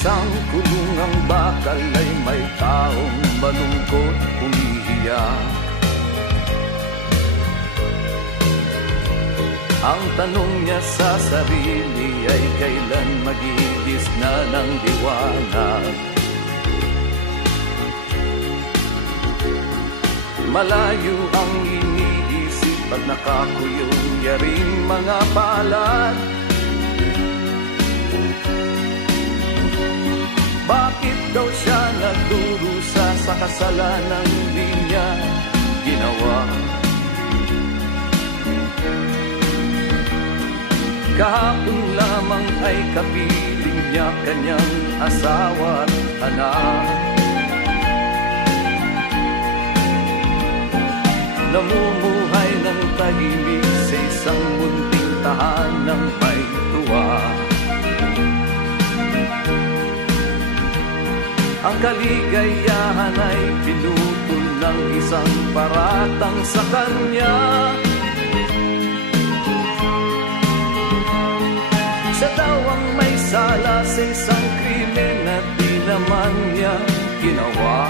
isang kulungang bakal ay may taong malungkot umiiyak. Ang tanong niya sa sarili ay kailan magigis na ng liwanag. Malayo ang iniisip pag nakakuyong yaring mga palad. Bakit daw siya nagdurusa sa kasalanang di niya ginawa? Kahapon lamang ay kapiling niya kanyang asawa at anak. Namumuhay ng tahimik sa isang munting tahanang may tuwa. Ang kaligayahan ay pinutol ng isang paratang sa kanya. Siya daw ang may sala sa isang krimen na di naman niya ginawa.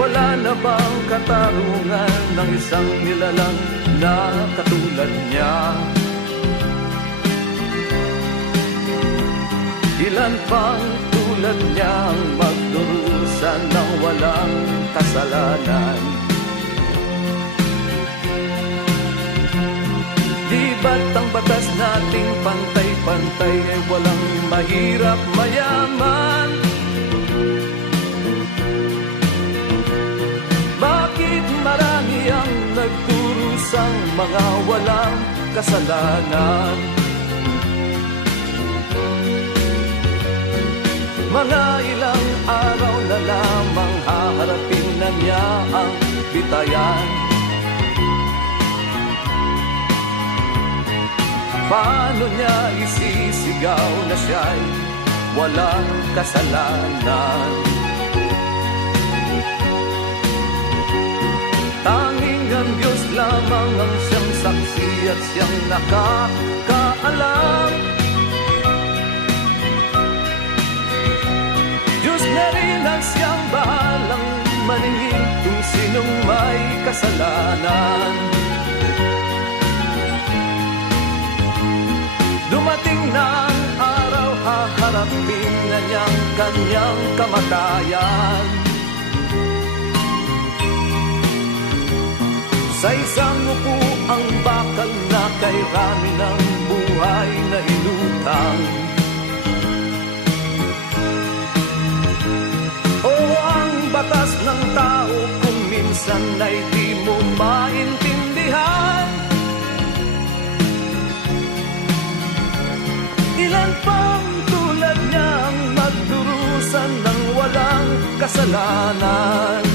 Wala na bang katarungan ng isang nilalang na katulad niya? Ilan pang tulad niya ang magdurusa ng walang kasalanan? Di ba't ang batas nating pantay-pantay ay walang mahirap mayaman? Bakit marami ang nagdurusang mga walang kasalanan? Mga ilang araw na lamang haharapin na niya ang bitayan. Paano niya isisigaw na siya'y walang kasalanan? Tanging ang Diyos lamang ang siyang saksi at siyang nakakaalam. Diyos na rin ang siyang bahalang maningil kung sinong may kasalanan. Dumating na ang araw, haharapin na niyang kanyang kamatayan. Sa isang upo ang bakal na kay rami ng buhay na inutang. Batas ng tao kung minsan ay di mo maintindihan. Ilan pang tulad niya ang magdurusan ng walang kasalanan?